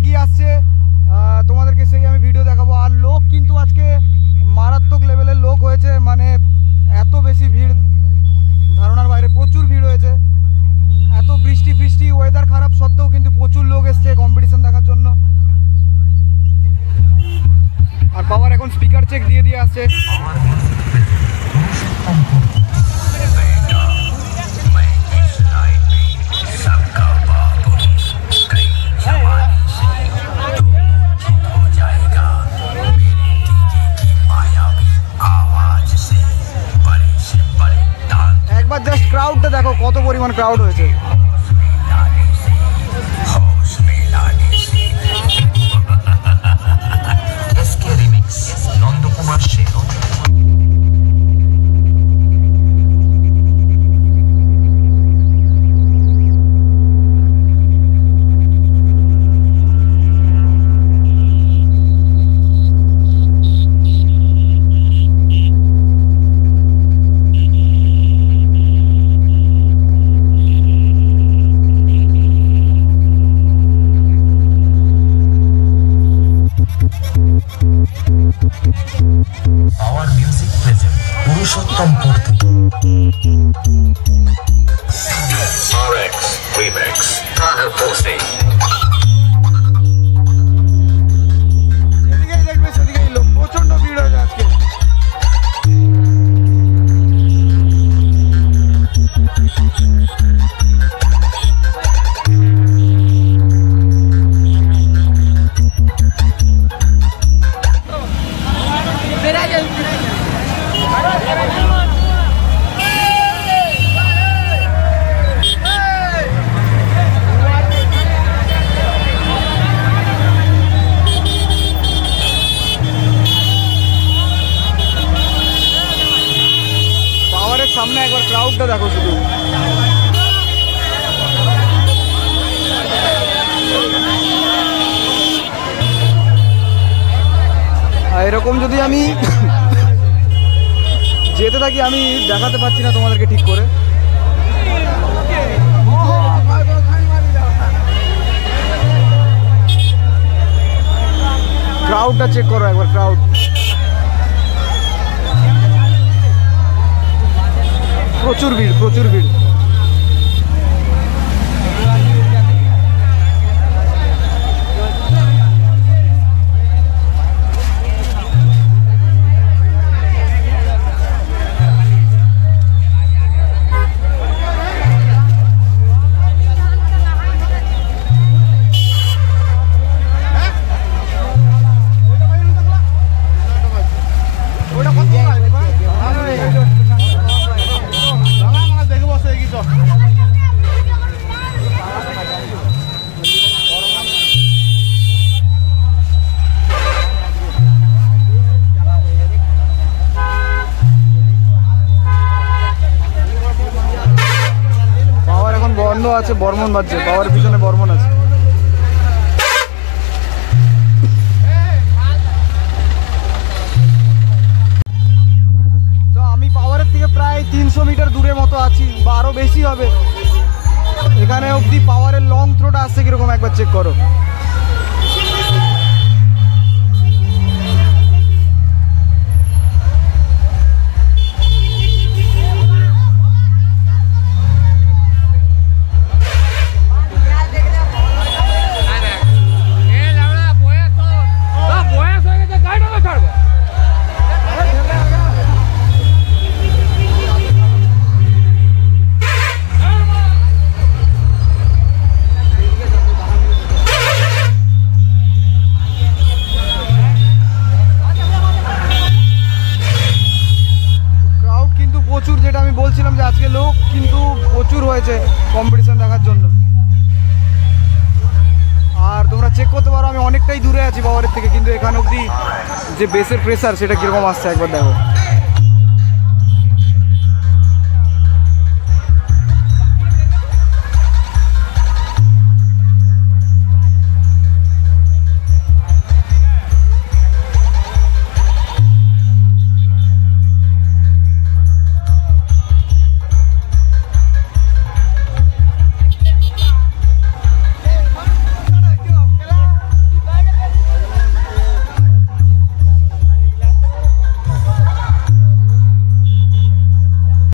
এগিয়ে আসছে, তোমাদেরকে সেই আমি ভিডিও দেখাবো। আর লোক কিন্তু আজকে মারাত্মক লেভেলের লোক হয়েছে, মানে এত বেশি ভিড় ধারণার বাইরে, প্রচুর ভিড় হয়েছে। এত বৃষ্টি ফৃষ্টি ওয়েদার খারাপ সত্ত্বেও কিন্তু প্রচুর লোক এসছে কম্পিটিশন দেখার জন্য। আর পাওয়ার এখন স্পিকার চেক দিয়ে দিয়ে আসছে। একবার জাস্ট ক্রাউডটা দেখো, কত পরিমাণ ক্রাউড হয়েছে। Our music present Purushottam RX Remix Prana Posting যেদিকেই দেখবে সেদিকেই লোক, প্রচন্ড ভিড় হয়ে যায় আজকে। সামনে একবার ক্রাউডটা দেখো শুধু। এরকম যদি আমি যেতে থাকি, আমি দেখাতে পারছি না তোমাদেরকে ঠিক করে। ক্রাউডটা চেক করো একবার, ক্রাউড প্রচুর ভিড়, প্রচুর ভিড়। বন্ধ আছে, বর্মন বাজছে, পাওয়ারের পিছনে বর্মন আছে। তো আমি পাওয়ারের থেকে প্রায় 300 মিটার দূরে মতো আছি, বা আরো বেশি হবে। এখানে অবধি পাওয়ারের লং থ্রোটা আসছে কিরকম একবার চেক করো। প্রচুর, যেটা আমি বলছিলাম যে আজকে লোক কিন্তু প্রচুর হয়েছে কম্পিটিশন দেখার জন্য। আর তোমরা চেক করতে পারো, আমি অনেকটাই দূরে আছি পাওয়ারের থেকে, কিন্তু এখানে অবধি যে বেসের প্রেসার সেটা কিরকম আসছে একবার দেখো।